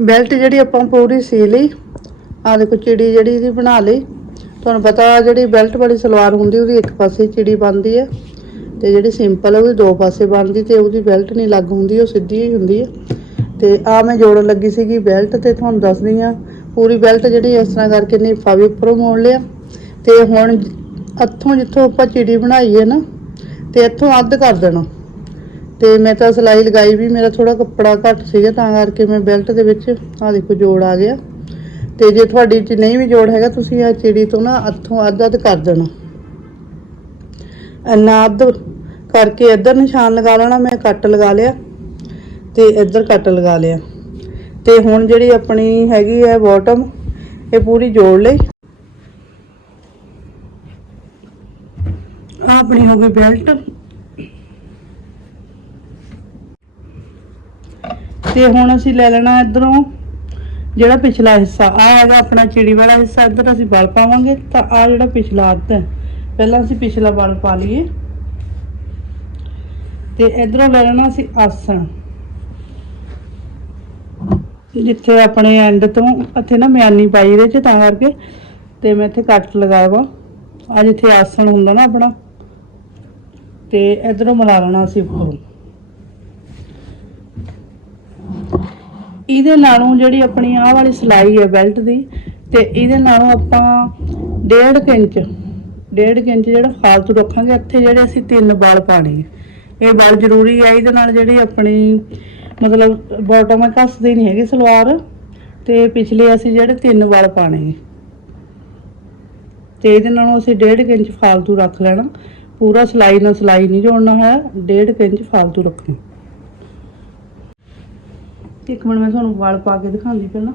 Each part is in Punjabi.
ਬੈਲਟ ਜਿਹੜੀ ਆਪਾਂ ਪੂਰੀ ਸੀ ਲਈ ਆ ਦੇਖੋ ਚਿੜੀ ਜਿਹੜੀ ਇਹਦੀ ਬਣਾ ਲਈ। ਤੁਹਾਨੂੰ ਪਤਾ ਜਿਹੜੀ ਬੈਲਟ ਵਾਲੀ ਸਲਵਾਰ ਹੁੰਦੀ, ਉਹਦੀ ਇੱਕ ਪਾਸੇ ਚਿੜੀ ਬਣਦੀ ਹੈ ਤੇ ਜਿਹੜੀ ਸਿੰਪਲ ਹੈ, ਉਹਦੀ ਦੋ ਪਾਸੇ ਬਣਦੀ ਤੇ ਉਹਦੀ ਬੈਲਟ ਨਹੀਂ ਲੱਗ ਹੁੰਦੀ, ਉਹ ਸਿੱਧੀ ਹੀ ਹੁੰਦੀ ਹੈ। ਤੇ ਆ ਮੈਂ ਜੋੜਨ ਲੱਗੀ ਸੀਗੀ ਬੈਲਟ ਤੇ ਤੁਹਾਨੂੰ ਦੱਸਦੀ ਆ ਪੂਰੀ ਬੈਲਟ ਜਿਹੜੀ ਇਸ ਤਰ੍ਹਾਂ ਕਰਕੇ ਨੇਫਾ ਵੀ ਉੱਪਰੋਂ ਮੋੜ ਲਿਆ। ਤੇ ਹੁਣ ਇੱਥੋਂ ਜਿੱਥੋਂ ਆਪਾਂ ਚਿੜੀ ਬਣਾਈ ਹੈ ਨਾ, ਤੇ ਇੱਥੋਂ ਅੱਧ ਕਰ ਦੇਣਾ। ਤੇ ਮੈਂ ਤਾਂ ਸਿਲਾਈ ਲਗਾਈ ਵੀ, ਮੇਰਾ ਥੋੜਾ ਕੱਪੜਾ ਘੱਟ ਸੀਗਾ, ਤਾਂ ਕਰਕੇ ਮੈਂ ਬੈਲਟ ਦੇ ਵਿੱਚ ਆ ਦੇਖੋ ਜੋੜ ਆ ਗਿਆ। ਤੇ ਜੇ ਤੁਹਾਡੀ ਚ ਨਹੀਂ ਵੀ ਜੋੜ ਹੈਗਾ, ਤੁਸੀਂ ਆ ਚਿੜੀ ਤੋਂ ਨਾ ਅੱਥੋਂ ਅੱਧ ਅੱਧ ਕਰ ਦੇਣਾ। ਇੰਨਾ ਅੱਧ ਕਰਕੇ ਇੱਧਰ ਨਿਸ਼ਾਨ ਲਗਾ ਲੈਣਾ, ਮੈਂ ਕੱਟ ਲਗਾ ਲਿਆ ਤੇ ਇੱਧਰ ਕੱਟ ਲਗਾ ਲਿਆ। ਤੇ ਹੁਣ ਜਿਹੜੀ ਆਪਣੀ ਹੈਗੀ ਹੈ ਬਾਟਮ ਇਹ ਪੂਰੀ ਜੋੜ ਲਈ। ਆਪਣੀ ਹੋ ਗਈ ਬੈਲਟ। ਤੇ ਹੁਣ ਅਸੀਂ ਲੈ ਲੈਣਾ ਇਧਰੋਂ ਜਿਹੜਾ ਪਿਛਲਾ ਹਿੱਸਾ ਆ ਹੈਗਾ ਆਪਣਾ ਚਿੜੀ ਵਾਲਾ ਹਿੱਸਾ, ਇੱਧਰ ਅਸੀਂ ਬਲ ਪਾਵਾਂਗੇ, ਤਾਂ ਆ ਜਿਹੜਾ ਪਿਛਲਾ ਅੱਧ ਹੈ, ਪਹਿਲਾਂ ਅਸੀਂ ਪਿਛਲਾ ਬਲ ਪਾ ਲਈਏ। ਤੇ ਇਧਰੋਂ ਲੈ ਲੈਣਾ ਅਸੀਂ ਆਸਣ। ਜਿੱਥੇ ਆਪਣੇ ਐਂਡ ਤੋਂ ਇੱਥੇ ਨਾ ਮਿਆਨੀ ਪਾਈ ਇਹਦੇ ਚ, ਤਾਂ ਕਰਕੇ ਤੇ ਮੈਂ ਇੱਥੇ ਕੱਟ ਲਗਾਇਆ ਵਾ। ਆ ਜਿੱਥੇ ਆਸਣ ਹੁੰਦਾ ਨਾ ਆਪਣਾ, ਤੇ ਇਧਰੋਂ ਮਿਲਾ ਲੈਣਾ ਅਸੀਂ ਉੱਪਰੋਂ। ਇਹਦੇ ਨਾਲੋਂ ਜਿਹੜੀ ਆਪਣੀ ਆਹ ਵਾਲੀ ਸਲਾਈ ਹੈ ਬੈਲਟ ਦੀ, ਤੇ ਇਹਦੇ ਨਾਲੋਂ ਆਪਾਂ 1.5 ਇੰਚ 1.5 ਇੰਚ ਜਿਹੜਾ ਫਾਲਤੂ ਰੱਖਾਂਗੇ, ਇੱਥੇ ਜਿਹੜੇ ਅਸੀਂ ਤਿੰਨ ਵਾਲ ਪਾਣੇ ਇਹ ਵਾਲ ਜ਼ਰੂਰੀ ਹੈ ਇਹਦੇ ਨਾਲ ਜਿਹੜੀ ਆਪਣੀ ਮਤਲਬ ਬਾਟਮ ਕੱਸਦੀ ਨਹੀਂ ਹੈਗੀ ਸਲਵਾਰ, ਤੇ ਪਿਛਲੇ ਅਸੀਂ ਜਿਹੜੇ ਤਿੰਨ ਵਾਲ ਪਾਣੇ ਆ। ਤੇ ਇਹਦੇ ਨਾਲੋਂ ਅਸੀਂ 1.5 ਇੰਚ ਫਾਲਤੂ ਰੱਖ ਲੈਣਾ। ਪੂਰਾ ਸਲਾਈ ਨਾਲ ਸਲਾਈ ਨਹੀਂ ਜੋੜਨਾ ਹੈ 1.5 ਇੰਚ ਫਾਲਤੂ ਰੱਖਣੀ। ਇੱਕ ਮਿੰਟ ਮੈਂ ਤੁਹਾਨੂੰ ਵਾਲ ਪਾ ਕੇ ਦਿਖਾਉਂਦੀ ਪਹਿਲਾਂ।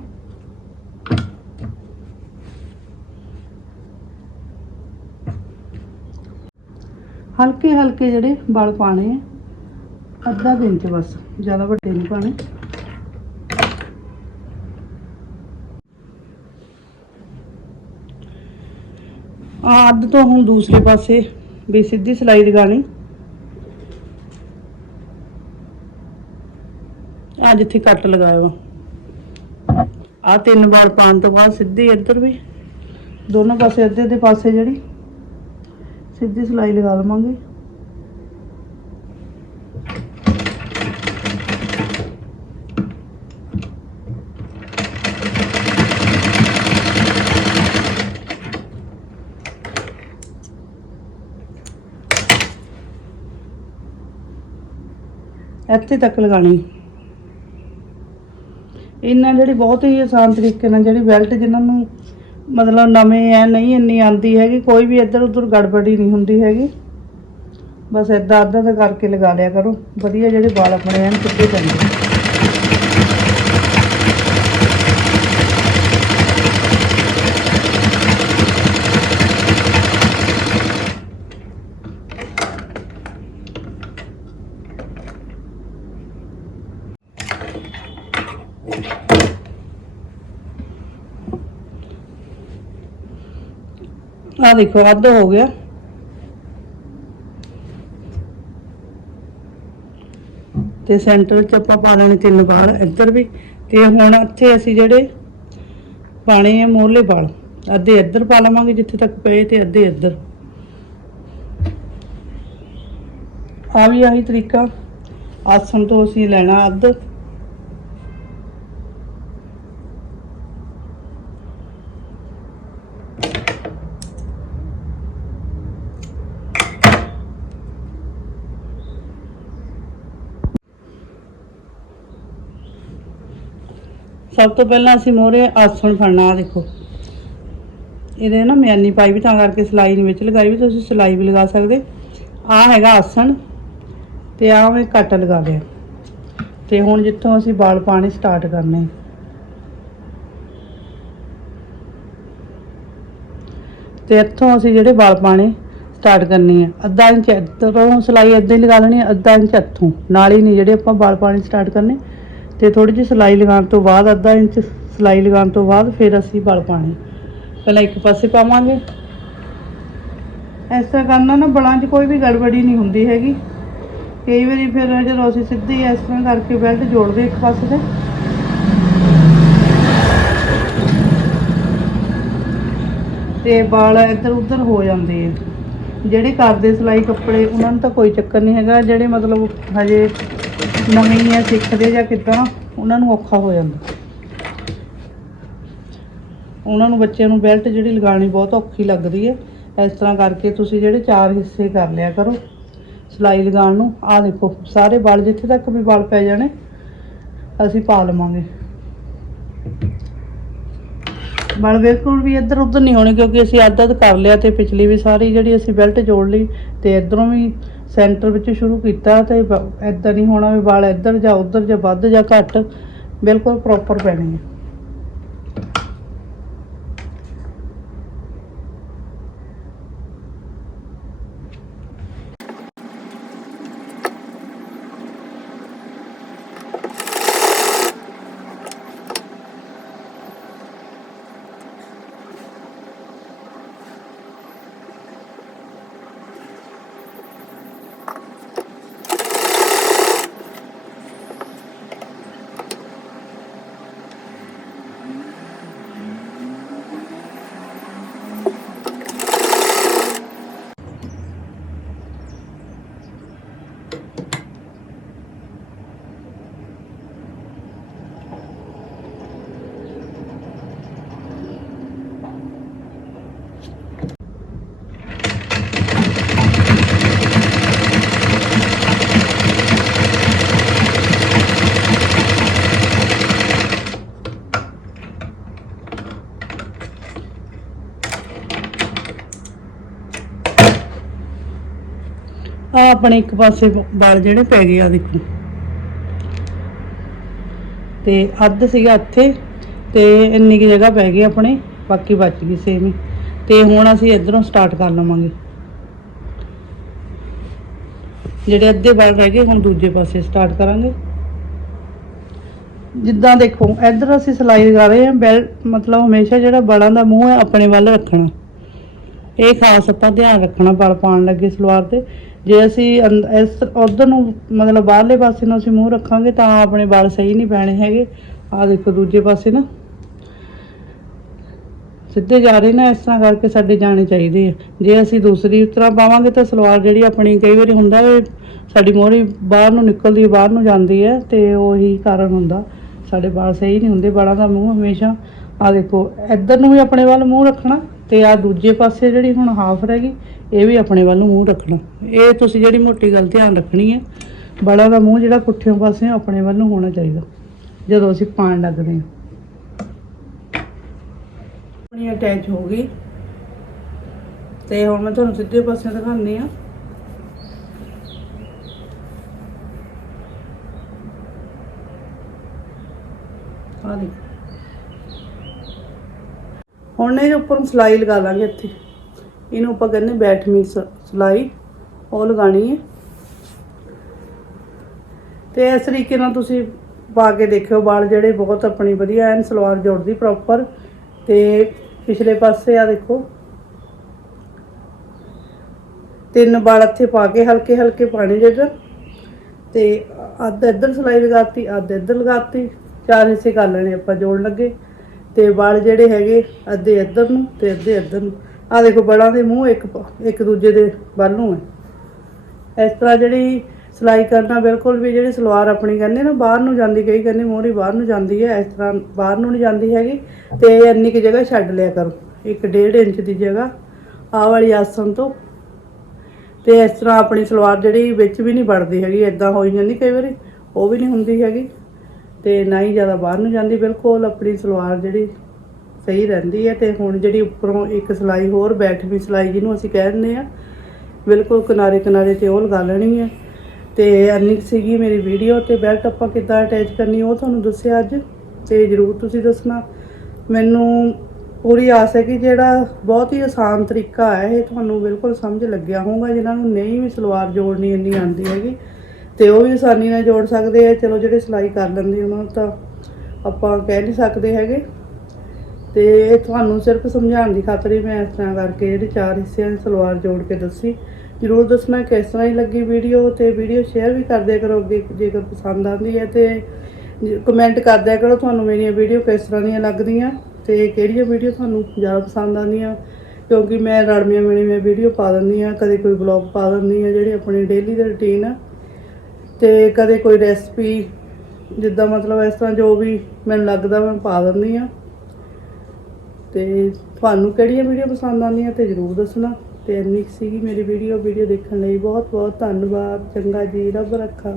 ਹਲਕੇ ਹਲਕੇ ਜਿਹੜੇ ਵਾਲ ਪਾਣੇ ਆ, ਅੱਧਾ ਦਿਨ 'ਚ ਬਸ, ਜ਼ਿਆਦਾ ਵੱਡੇ ਨਹੀਂ ਪਾਣੇ ਆ ਅੱਧ ਤੋਂ ਹੁਣ ਦੂਸਰੇ ਪਾਸੇ ਵੀ ਸਿੱਧੀ ਸਿਲਾਈ ਲਗਾਣੀ ਜਿੱਥੇ ਕੱਟ ਲਗਾਇਆ ਵਾ ਆ ਤਿੰਨ ਵਾਰ ਪਾਉਣ ਤੋਂ ਬਾਅਦ ਸਿੱਧੀ ਇੱਧਰ ਵੀ। ਦੋਨੋਂ ਪਾਸੇ ਅੱਧੇ ਅੱਧੇ ਪਾਸੇ ਜਿਹੜੀ। ਸਿੱਧੀ ਸਲਾਈ ਲਗਾ ਲਵਾਂਗੇ। ਇੱਥੇ ਤੱਕ ਲਗਾਣੀ ਇਹਨਾਂ ਜਿਹੜੀ ਬਹੁਤ ਹੀ ਆਸਾਨ ਤਰੀਕੇ ਨਾਲ ਜਿਹੜੀ ਬੈਲਟ ਜਿਨ੍ਹਾਂ ਨੂੰ ਮਤਲਬ ਨਵੇਂ ਐ ਨਹੀਂ ਇੰਨੀ ਆਂਦੀ ਹੈਗੀ, ਕੋਈ ਵੀ ਇੱਧਰ ਉੱਧਰ ਗੜਬੜੀ ਨਹੀਂ ਹੁੰਦੀ ਹੈਗੀ। ਬਸ ਏਦਾਂ ਅੱਧਾ ਤਾਂ ਕਰਕੇ ਲਗਾ ਲਿਆ ਕਰੋ। ਵਧੀਆ ਜਿਹੜੇ ਵਾਲ ਆਪਣੇ ਐਨ ਸਿੱਧੇ ਪੈਂਦੇ ਆ ਦੇਖੋ, ਅੱਧ ਹੋ ਗਿਆ। ਤੇ ਸੈਂਟਰ 'ਚ ਆਪਾਂ ਪਾ ਲੈਣੇ ਤਿੰਨ ਵਾਲ ਇੱਧਰ ਵੀ। ਤੇ ਹੁਣ ਇੱਥੇ ਅਸੀਂ ਜਿਹੜੇ ਪਾਣੇ ਆ ਮੋਰਲੇ ਵਾਲ, ਅੱਧੇ ਇੱਧਰ ਪਾ ਲਵਾਂਗੇ ਜਿੱਥੇ ਤੱਕ ਪਏ ਤੇ ਅੱਧੇ ਇੱਧਰ। ਆ ਵੀ ਆਹੀ ਤਰੀਕਾ। ਆਸਣ ਤੋਂ ਅਸੀਂ ਲੈਣਾ ਅੱਧ। ਸਭ ਤੋਂ ਪਹਿਲਾਂ ਅਸੀਂ ਮੋਰੇ ਆਸਣ ਫੜਨਾ ਆ ਦੇਖੋ। ਇਹਦੇ ਨਾ ਮਿਆਨੀ ਪਾਈ ਵੀ ਤਾਂ ਕਰਕੇ ਸਲਾਈ ਨਹੀਂ ਵਿੱਚ ਲਗਾਈ ਵੀ ਤੁਸੀਂ ਸਲਾਈ ਵੀ ਲਗਾ ਸਕਦੇ। ਆ ਹੈਗਾ ਆਸਣ ਤੇ ਆ ਮੈਂ ਕੱਟ ਲਗਾ ਲਿਆ। ਤੇ ਹੁਣ ਜਿੱਥੋਂ ਅਸੀਂ ਵਾਲ ਪਾਣੇ ਸਟਾਰਟ ਕਰਨੇ। ਤੇ ਇੱਥੋਂ ਅਸੀਂ ਜਿਹੜੇ ਵਾਲ ਪਾਣੇ ਸਟਾਰਟ ਕਰਨੀ ਹੈ ਅੱਧਾ ਇੰਚ ਇੱਧਰੋਂ ਸਲਾਈ ਏਦਾਂ ਹੀ ਲਗਾ ਲੈਣੀ ਹੈ ਅੱਧਾ ਇੰਚ ਇੱਥੋਂ। ਨਾਲ ਹੀ ਨਹੀਂ ਜਿਹੜੇ ਆਪਾਂ ਵਾਲ ਪਾਣੇ ਸਟਾਰਟ ਕਰਨੇ ਤੇ ਥੋੜੀ ਜਿਹੀ ਸਲਾਈ ਲਗਾਉਣ ਤੋਂ ਬਾਅਦ ਅੱਧਾ ਇੰਚ ਸਲਾਈ ਲਗਾਉਣ ਤੋਂ ਬਾਅਦ ਫਿਰ ਅਸੀਂ ਬਲ ਪਾਣੇ ਪਹਿਲਾਂ ਇੱਕ ਪਾਸੇ ਪਾਵਾਂਗੇ। ਐਸਾ ਕਰਨਾ ਨਾ, ਬਲਾਂ 'ਚ ਕੋਈ ਵੀ ਗੜਬੜੀ ਨਹੀਂ ਹੁੰਦੀ ਹੈਗੀ। ਕਈ ਵਾਰੀ ਫਿਰ ਜਦੋਂ ਅਸੀਂ ਸਿੱਧੀ ਇਸ ਤਰ੍ਹਾਂ ਕਰਕੇ ਬੈਲਟ ਜੋੜਦੇ ਇੱਕ ਪਾਸੇ ਤੇ। ਤੇ ਵਾਲ ਇੱਧਰ ਉੱਧਰ ਹੋ ਜਾਂਦੇ ਆ। ਜਿਹੜੇ ਕਰਦੇ ਸਲਾਈ ਕੱਪੜੇ, ਉਹਨਾਂ ਨੂੰ ਤਾਂ ਕੋਈ ਚੱਕਰ ਨਹੀਂ ਹੈਗਾ। ਜਿਹੜੇ ਮਤਲਬ ਹਜੇ ਨਵੇਂ ਆ ਸਿੱਖਦੇ ਜਾਂ ਕਿੱਦਾਂ, ਉਹਨਾਂ ਨੂੰ ਔਖਾ ਹੋ ਜਾਂਦਾ। ਉਹਨਾਂ ਨੂੰ ਬੱਚਿਆਂ ਨੂੰ ਬੈਲਟ ਜਿਹੜੀ ਲਗਾਉਣੀ ਬਹੁਤ ਔਖੀ ਲੱਗਦੀ ਹੈ। ਇਸ ਤਰ੍ਹਾਂ ਕਰਕੇ ਤੁਸੀਂ ਜਿਹੜੇ ਚਾਰ ਹਿੱਸੇ ਕਰ ਲਿਆ ਕਰੋ। ਸਿਲਾਈ ਲਗਾਉਣ ਨੂੰ, ਆਹ ਦੇਖੋ, ਸਾਰੇ ਵਾਲ ਜਿੱਥੇ ਤੱਕ ਵੀ ਵਾਲ ਪੈ ਜਾਣੇ, ਅਸੀਂ ਪਾ ਲਵਾਂਗੇ। ਵਾਲ ਬਿਲਕੁਲ ਵੀ ਇੱਧਰ ਉੱਧਰ ਨਹੀਂ ਹੋਣੇ, ਕਿਉਂਕਿ ਅਸੀਂ ਅੱਧ ਅੱਧ ਕਰ ਲਿਆ ਤੇ ਪਿਛਲੀ ਵੀ ਸਾਰੀ ਜਿਹੜੀ ਅਸੀਂ ਬੈਲਟ ਜੋੜ ਲਈ ਤੇ ਇਧਰੋਂ ਵੀ ਸੈਂਟਰ ਵਿੱਚ ਸ਼ੁਰੂ ਕੀਤਾ ਤੇ ਇਦਾਂ ਨਹੀਂ ਹੋਣਾ ਵੀ ਵਾਲ ਇੱਧਰ ਜਾਂ ਉੱਧਰ ਜਾਂ ਵੱਧ ਜਾਂ ਘੱਟ, ਬਿਲਕੁਲ ਪ੍ਰੋਪਰ ਪੈਣੇ ਆ। ਆ ਆਪਣੇ ਇੱਕ ਪਾਸੇ ਵਾਲ ਜਿਹੜੇ ਪੈ ਗਏ ਆ ਦੇਖੋ। ਤੇ ਅੱਧ ਸੀਗਾ ਇੱਥੇ ਤੇ ਇੰਨੀ ਕੀ ਜਗ੍ਹਾ ਪੈ ਗਈ ਆਪਣੇ, ਬਾਕੀ ਬਚ ਗਈ ਸੇਮ ਤੇ ਹੁਣ ਅਸੀਂ ਇਧਰੋਂ ਸਟਾਰਟ ਕਰ ਲਵਾਂਗੇ। ਜਿਹੜੇ ਅੱਧੇ ਵਾਲ ਰਹਿ ਗਏ, ਹੁਣ ਦੂਜੇ ਪਾਸੇ ਸਟਾਰਟ ਕਰਾਂਗੇ। ਜਿੱਦਾਂ ਦੇਖੋ, ਇੱਧਰ ਅਸੀਂ ਸਿਲਾਈ ਕਰ ਰਹੇ ਹਾਂ ਬੈਲ ਮਤਲਬ ਹਮੇਸ਼ਾ ਜਿਹੜਾ ਵਾਲਾਂ ਦਾ ਮੂੰਹ ਹੈ, ਆਪਣੇ ਵੱਲ ਰੱਖਣਾ। ਇਹ ਖਾਸ ਆਪਾਂ ਧਿਆਨ ਰੱਖਣਾ ਬਲ ਪਾਉਣ ਲੱਗੇ ਸਲਵਾਰ ਤੇ। ਜੇ ਅਸੀਂ ਅੰਦ- ਇਸ ਉਧਰ ਨੂੰ ਮਤਲਬ ਬਾਹਰਲੇ ਪਾਸੇ ਨੂੰ ਅਸੀਂ ਮੂੰਹ ਰੱਖਾਂਗੇ ਤਾਂ ਆਪਣੇ ਬਲ ਸਹੀ ਨਹੀਂ ਪੈਣੇ ਹੈਗੇ। ਆਹ ਦੇਖੋ ਦੂਜੇ ਪਾਸੇ ਨਾ। ਸਿੱਧੇ ਜਾ ਰਹੇ ਨਾ, ਇਸ ਤਰ੍ਹਾਂ ਕਰਕੇ ਸਾਡੇ ਜਾਣੇ ਚਾਹੀਦੇ ਆ। ਜੇ ਅਸੀਂ ਦੂਸਰੀ ਤਰ੍ਹਾਂ ਪਾਵਾਂਗੇ ਤਾਂ ਸਲਵਾਰ ਜਿਹੜੀ ਆਪਣੀ ਕਈ ਵਾਰੀ ਹੁੰਦਾ ਵੀ ਸਾਡੀ ਮੋਹਰੀ ਬਾਹਰ ਨੂੰ ਨਿਕਲਦੀ ਹੈ, ਬਾਹਰ ਨੂੰ ਜਾਂਦੀ ਹੈ ਤੇ ਉਹੀ ਕਾਰਨ ਹੁੰਦਾ। ਸਾਡੇ ਵਾਲ ਸਹੀ ਨਹੀਂ ਹੁੰਦੇ ਵਾਲਾਂ ਦਾ ਮੂੰਹ ਹਮੇਸ਼ਾ ਆ ਦੇਖੋ, ਇੱਧਰ ਨੂੰ ਵੀ ਆਪਣੇ ਵੱਲ ਮੂੰਹ ਰੱਖਣਾ। ਤੇ ਆ ਦੂਜੇ ਪਾਸੇ ਜਿਹੜੀ ਹੁਣ ਹਾਫ ਰਹਿ ਗਈ, ਇਹ ਵੀ ਆਪਣੇ ਵੱਲ ਨੂੰ ਮੂੰਹ ਰੱਖਣਾ। ਇਹ ਤੁਸੀਂ ਜਿਹੜੀ ਮੋਟੀ ਗੱਲ ਧਿਆਨ ਰੱਖਣੀ ਹੈ, ਵਾਲਾਂ ਦਾ ਮੂੰਹ ਜਿਹੜਾ ਪੁੱਠੇ ਪਾਸੇ ਆਪਣੇ ਵੱਲ ਨੂੰ ਹੋਣਾ ਚਾਹੀਦਾ, ਜਦੋਂ ਅਸੀਂ ਪਾਣ ਲੱਗਦੇ ਹਾਂ। ਆਪਣੀ ਅਟੈਚ ਹੋ ਗਈ। ਤੇ ਹੁਣ ਮੈਂ ਤੁਹਾਨੂੰ ਸਿੱਧੇ ਪਾਸੇ ਦਿਖਾਉਂਦੀ ਆ ਆ ਦੇਖੋ। ਹੁਣ ਇਹਦੇ ਉੱਪਰ ਸਿਲਾਈ ਲਗਾ ਲਾਂਗੇ ਇੱਥੇ। ਇਹਨੂੰ ਆਪਾਂ ਕਹਿੰਦੇ ਬੈਠਵੀਂ ਸ- ਸਿਲਾਈ। ਉਹ ਲਗਾਣੀ ਹੈ। ਤੇ ਇਸ ਤਰੀਕੇ ਨਾਲ ਤੁਸੀਂ ਪਾ ਕੇ ਦੇਖਿਓ, ਵਾਲ ਜਿਹੜੇ ਬਹੁਤ ਆਪਣੀ ਵਧੀਆ ਐਨ ਸਲਵਾਰ ਜੋੜਦੀ ਪ੍ਰੋਪਰ ਤੇ ਪਿਛਲੇ ਪਾਸੇ ਆ ਦੇਖੋ। ਤਿੰਨ ਵਾਲ ਇੱਥੇ ਪਾ ਕੇ ਹਲਕੇ ਹਲਕੇ ਪਾਣੇ ਜਿਹੜਾ ਤੇ। ਅੱਧ ਇੱਧਰ ਸਿਲਾਈ ਲਗਾਤੀ, ਅੱਧ ਇੱਧਰ ਲਗਾਤੀ। ਚਾਰ ਹਿੱਸੇ ਕਰ ਲੈਣੇ ਆਪਾਂ ਜੋੜ ਲੱਗੇ। ਤੇ ਵਾਲ ਜਿਹੜੇ ਹੈਗੇ ਅੱਧੇ ਇੱਧਰ ਨੂੰ ਤੇ ਅੱਧੇ ਇੱਧਰ ਨੂੰ। ਆ ਦੇਖੋ ਬੜਾਂ ਦੇ ਮੂੰਹ ਇੱਕ ਇੱਕ ਦੂਜੇ ਦੇ ਵੱਲ ਨੂੰ ਹੈ। ਇਸ ਤਰ੍ਹਾਂ ਜਿਹੜੀ ਸਿਲਾਈ ਕਰਨਾ ਬਿਲਕੁਲ ਵੀ ਜਿਹੜੀ ਸਲਵਾਰ ਆਪਣੀ ਕਹਿੰਦੇ ਨਾ, ਬਾਹਰ ਨੂੰ ਜਾਂਦੀ ਕਈ ਕਹਿੰਦੇ ਮੋਹਰੀ ਬਾਹਰ ਨੂੰ ਜਾਂਦੀ ਹੈ, ਇਸ ਤਰ੍ਹਾਂ ਬਾਹਰ ਨੂੰ ਨਹੀਂ ਜਾਂਦੀ ਹੈਗੀ। ਤੇ ਇੰਨੀ ਕਿ ਜਗ੍ਹਾ ਛੱਡ ਲਿਆ ਕਰੋ, ਇੱਕ ਡੇਢ ਇੰਚ ਦੀ ਜਗ੍ਹਾ। ਆ ਵਾਲੀ ਆਸਨ ਤੋਂ। ਤੇ ਇਸ ਤਰ੍ਹਾਂ ਆਪਣੀ ਸਲਵਾਰ ਜਿਹੜੀ ਵਿੱਚ ਵੀ ਨਹੀਂ ਵੜਦੀ ਹੈਗੀ ਇਦਾਂ ਹੋਈ ਜਾਂਦੀ ਕਈ ਵਾਰੀ, ਉਹ ਵੀ ਨਹੀਂ ਹੁੰਦੀ ਹੈਗੀ। ਤੇ ਨਾ ਹੀ ਜ਼ਿਆਦਾ ਬਾਹਰ ਨੂੰ ਜਾਂਦੀ, ਬਿਲਕੁਲ ਆਪਣੀ ਸਲਵਾਰ ਜਿਹੜੀ ਸਹੀ ਰਹਿੰਦੀ ਹੈ ਤੇ ਹੁਣ ਜਿਹੜੀ ਉੱਪਰੋਂ ਇੱਕ ਸਿਲਾਈ ਹੋਰ ਬੈਠਵੀਂ ਸਿਲਾਈ ਜਿਹਨੂੰ ਅਸੀਂ ਕਹਿ ਦਿੰਦੇ ਆ ਬਿਲਕੁਲ ਕਿਨਾਰੇ ਕਿਨਾਰੇ ਤੇ ਉਹ ਲਗਾ ਲੈਣੀ ਹੈ। ਤੇ ਇੰਨੀ ਕੁ ਸੀਗੀ ਮੇਰੀ ਵੀਡੀਓ ਤੇ ਬੈਲਟ ਆਪਾਂ ਕਿੱਦਾਂ ਅਟੈਚ ਕਰਨੀ ਉਹ ਤੁਹਾਨੂੰ ਦੱਸਿਆ ਅੱਜ, ਤੇ ਜਰੂਰ ਤੁਸੀਂ ਦੱਸਣਾ। ਮੈਨੂੰ ਪੂਰੀ ਆਸ ਹੈ ਕਿ ਜਿਹੜਾ ਬਹੁਤ ਹੀ ਆਸਾਨ ਤਰੀਕਾ ਹੈ, ਇਹ ਤੁਹਾਨੂੰ ਬਿਲਕੁਲ ਸਮਝ ਲੱਗਿਆ ਹੋਊਗਾ, ਜਿਨ੍ਹਾਂ ਨੂੰ ਨਹੀਂ ਵੀ ਸਲਵਾਰ ਜੋੜਨੀ ਇੰਨੀ ਆਉਂਦੀ ਹੈਗੀ। ਤੇ ਉਹ ਵੀ ਆਸਾਨੀ ਨਾਲ ਜੋੜ ਸਕਦੇ ਆ, ਚਲੋ ਜਿਹੜੇ ਸਿਲਾਈ ਕਰ ਲੈਂਦੇ ਉਹਨਾਂ ਨੂੰ ਤਾਂ ਆਪਾਂ ਕਹਿ ਨਹੀਂ ਸਕਦੇ ਹੈਗੇ। ਤੇ ਇਹ ਤੁਹਾਨੂੰ ਸਿਰਫ ਸਮਝਾਉਣ ਦੀ ਖਾਤਰ ਹੀ ਮੈਂ ਇਸ ਤਰ੍ਹਾਂ ਕਰਕੇ ਜਿਹੜੇ ਚਾਰ ਹਿੱਸਿਆਂ ਦੀ ਸਲਵਾਰ ਜੋੜ ਕੇ ਦੱਸੀ। ਜਰੂਰ ਦੱਸਣਾ ਕਿਸ ਤਰ੍ਹਾਂ ਹੀ ਲੱਗੀ ਵੀਡੀਓ ਤੇ ਵੀਡੀਓ ਸ਼ੇਅਰ ਵੀ ਕਰਦੇ ਕਰੋ ਅੱਗੇ ਜੇਕਰ ਪਸੰਦ ਆਉਂਦੀ ਹੈ ਤੇ ਕਮੈਂਟ ਕਰ ਕਰੋ ਤੁਹਾਨੂੰ ਮੇਰੀਆਂ ਵੀਡੀਓ ਕਿਸ ਤਰ੍ਹਾਂ ਦੀਆਂ ਲੱਗਦੀਆਂ ਤੇ ਕਿਹੜੀਆਂ ਵੀਡੀਓ ਤੁਹਾਨੂੰ ਜ਼ਿਆਦਾ ਪਸੰਦ ਆਉਂਦੀਆਂ। ਕਿਉਂਕਿ ਮੈਂ ਰੜਮੀਆਂ ਮਿਲੀਆਂ ਵੀਡੀਓ ਪਾ ਦਿੰਦੀ ਆ ਕਦੇ ਕੋਈ ਵਲੌਗ ਪਾ ਦਿੰਦੀ ਆ ਜਿਹੜੀ ਆਪਣੀ ਡੇਲੀ ਦੀ ਰੁਟੀਨ ਆ। ਤੇ ਕਦੇ ਕੋਈ ਰੈਸਪੀ ਜਿੱਦਾਂ ਮਤਲਬ ਇਸ ਤਰ੍ਹਾਂ ਜੋ ਵੀ ਮੈਨੂੰ ਲੱਗਦਾ ਮੈਂ ਪਾ ਦਿੰਦੀ ਆ ਤੇ ਤੁਹਾਨੂੰ ਕਿਹੜੀਆਂ ਵੀਡੀਓ ਪਸੰਦ ਆਉਂਦੀਆਂ ਤੇ ਜਰੂਰ ਦੱਸਣਾ। ਤੇ ਇੰਨੀ ਕੁ ਸੀਗੀ ਮੇਰੀ ਵੀਡੀਓ ਵੀਡੀਓ ਦੇਖਣ ਲਈ ਬਹੁਤ ਬਹੁਤ ਧੰਨਵਾਦ। ਚੰਗਾ ਜੀ, ਰੱਬ ਰੱਖਾ।